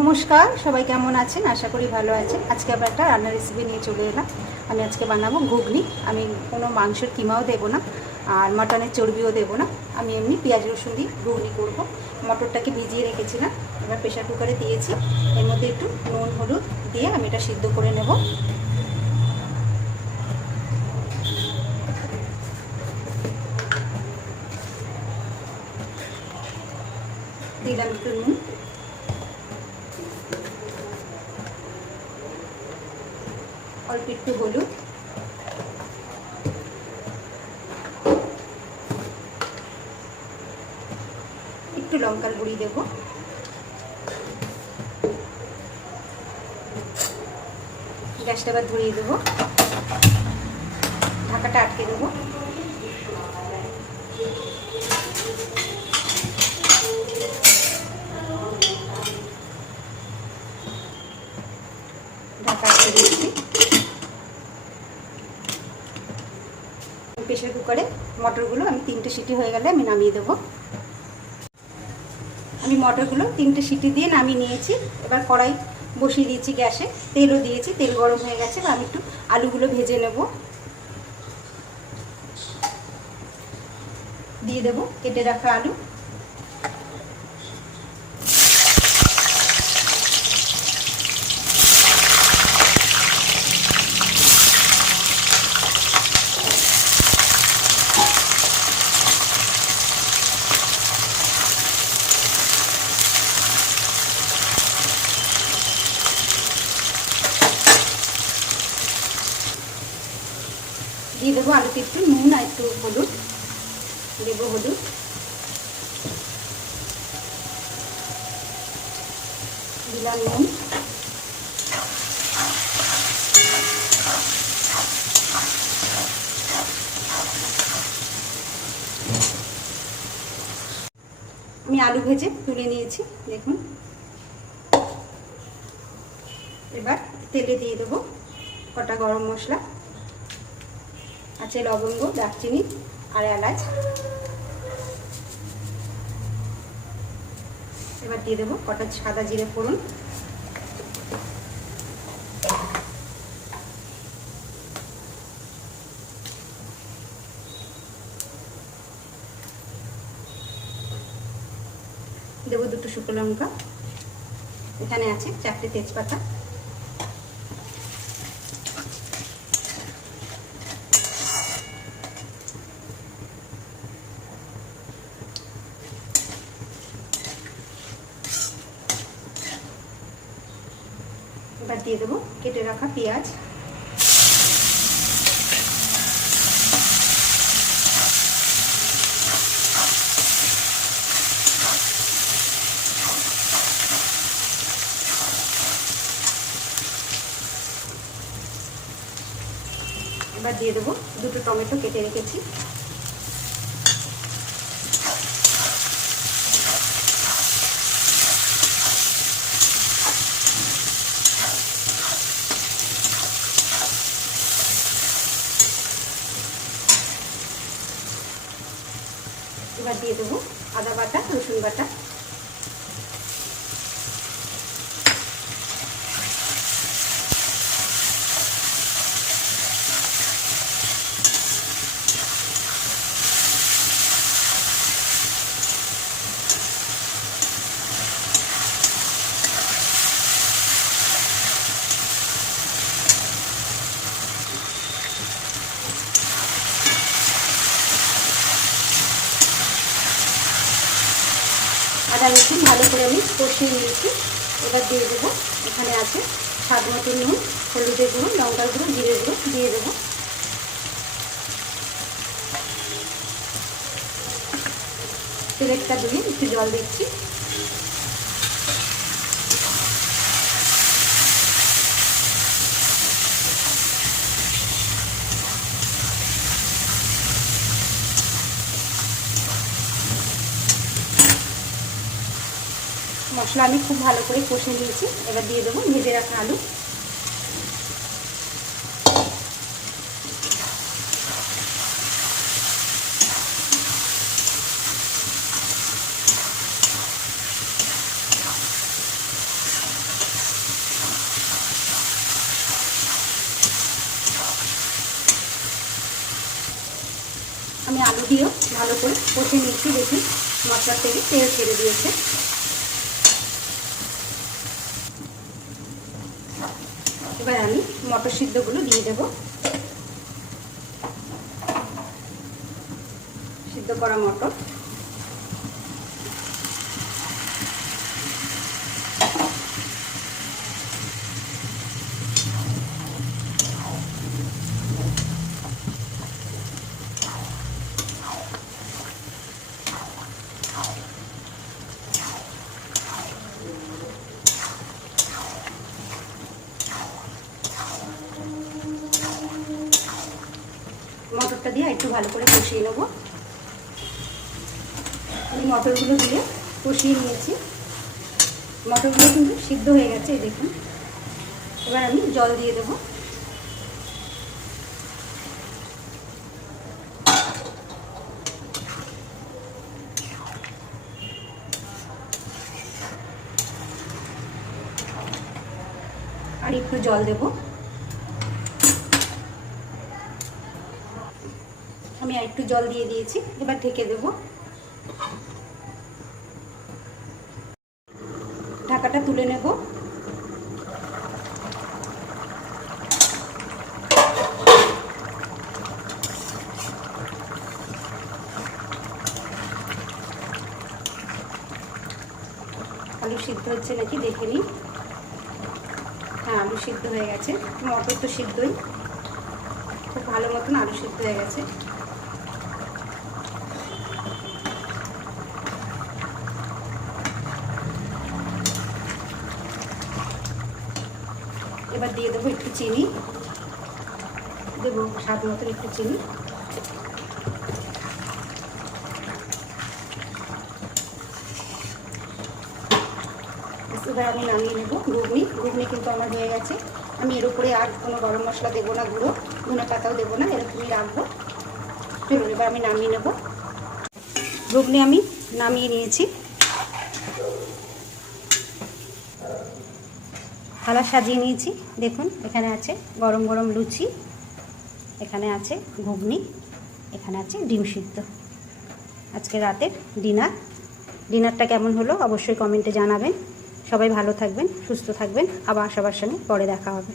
নমস্কার, সবাই কেমন আছেন? আশা করি ভালো আছেন। আজকে আবার একটা রান্নার রেসিপি নিয়ে চলে এলাম। আমি আজকে বানাবো ঘুগনি। আমি কোনো মাংসের কিমাও দেবো না, আর মাটনের চর্বিও দেবো না। আমি এমনি পেঁয়াজ রসুন দিয়ে ঘুগনি করব। মটরটাকে ভিজিয়ে রেখেছিলাম, এবার প্রেশার কুকারে দিয়েছি। এর মধ্যে একটু নুন হলুদ দিয়ে আমি এটা সিদ্ধ করে নেব। দিলাম একটু নুন, অল্প একটু হলুদ, একটু লঙ্কার গুঁড়ি দেবো, গ্যাসটা এবার ধরিয়ে দেবো, ঢাকাটা আটকে দেবো। ঢাকা আটকে দিচ্ছি। প্রেশার কুকারে মটরগুলো আমি 3টে সিটি হয়ে গেলে আমি নামিয়ে দেবো। আমি মটরগুলো 3টে সিটি দিয়ে নামিয়ে নিয়েছি। এবার কড়াই বসিয়ে দিয়েছি গ্যাসে, তেলও দিয়েছি, তেল গরম হয়ে গেছে। আমি একটু আলুগুলো ভেজে নেব। দিয়ে দেবো কেটে রাখা আলু। দিয়ে দেবো আলুতে একটু নুন আর একটু হলুদ দেবো। হলুদ, দিলাম নুন, আমি আলু ভেজে তুলে নিয়েছি, দেখুন। এবার তেলে দিয়ে দেবো কটা গরম মশলা আছে, লবঙ্গ, দারচিনি আর এলাচ। এবার দিয়ে দেবো কটা সাদা জিরে ফোড়ন। দেবো 2টো শুকনো লঙ্কা, এখানে আছে 4টে তেজপাতা। এবার দিয়ে দেবো কেটে রাখা পেঁয়াজ। এবার দিয়ে দেবো 2টো টমেটো কেটে রেখেছি। এবার দিয়ে দেবো আদা বাটা, রসুন বাটা। আদা রসুন ভালো করে আমি কষিয়ে নিয়েছি। এবার দিয়ে দেবো, এখানে আছে স্বাদ মতো নুন, হলুদের গুঁড়ো, লঙ্কার গুঁড়ো, জিরে গুঁড়ো দিয়ে দেবো। তেলেরটা দিয়ে একটু জল দিচ্ছি। মশলা আমি খুব ভালো করে কষে নিয়েছি। এবার দিয়ে দেবো ভেজে রাখা আলু। দিয়েও ভালো করে কষে নিচ্ছি। দেখি মশলার থেকে তেল ছেড়ে দিয়েছে। এবার আমি মটর সিদ্ধগুলো দিয়ে দেব। সিদ্ধ করা মটর মটরটা দিয়ে একটু ভালো করে কষিয়ে নেব। আমি মটরগুলো দিয়ে কষিয়ে নিয়েছি। মটরগুলো কিন্তু সিদ্ধ হয়ে গেছে, এই দেখুন। এবার আমি জল দিয়ে দেবো। আর একটু জল দেব। আমি আর একটু জল দিয়ে দিয়েছি। এবার ঢেকে দেব। ঢাকাটা তুলে নেব। আলু সিদ্ধ হচ্ছে নাকি দেখে নিই। হ্যাঁ, আলু সিদ্ধ হয়ে গেছে। মটর তো সিদ্ধই, খুব ভালো মতন আলু সিদ্ধ হয়ে গেছে। এবার দিয়ে দেবো একটু চিনি, দেবো স্বাদ মতন একটু চিনি। এবার আমি নামিয়ে নেব ঘুগনি কিন্তু আমার হয়ে গেছে। আমি এর উপরে আর কোনো গরম মশলা দেবো না, গুঁড়ো ধনে পাতাও দেবো না, এরকমই রাখবো। চলুন এবার আমি নামিয়ে নেব। ঘুগনি আমি নামিয়ে নিয়েছি। থালা সাজিয়ে নিয়েছি। দেখুন, এখানে আছে গরম গরম লুচি, এখানে আছে ঘুগনি, এখানে আছে ডিম সিদ্ধ। আজকে রাতের ডিনারটা কেমন হলো অবশ্যই কমেন্টে জানাবেন। সবাই ভালো থাকবেন, সুস্থ থাকবেন। আবার সবার সঙ্গে পরে দেখা হবে।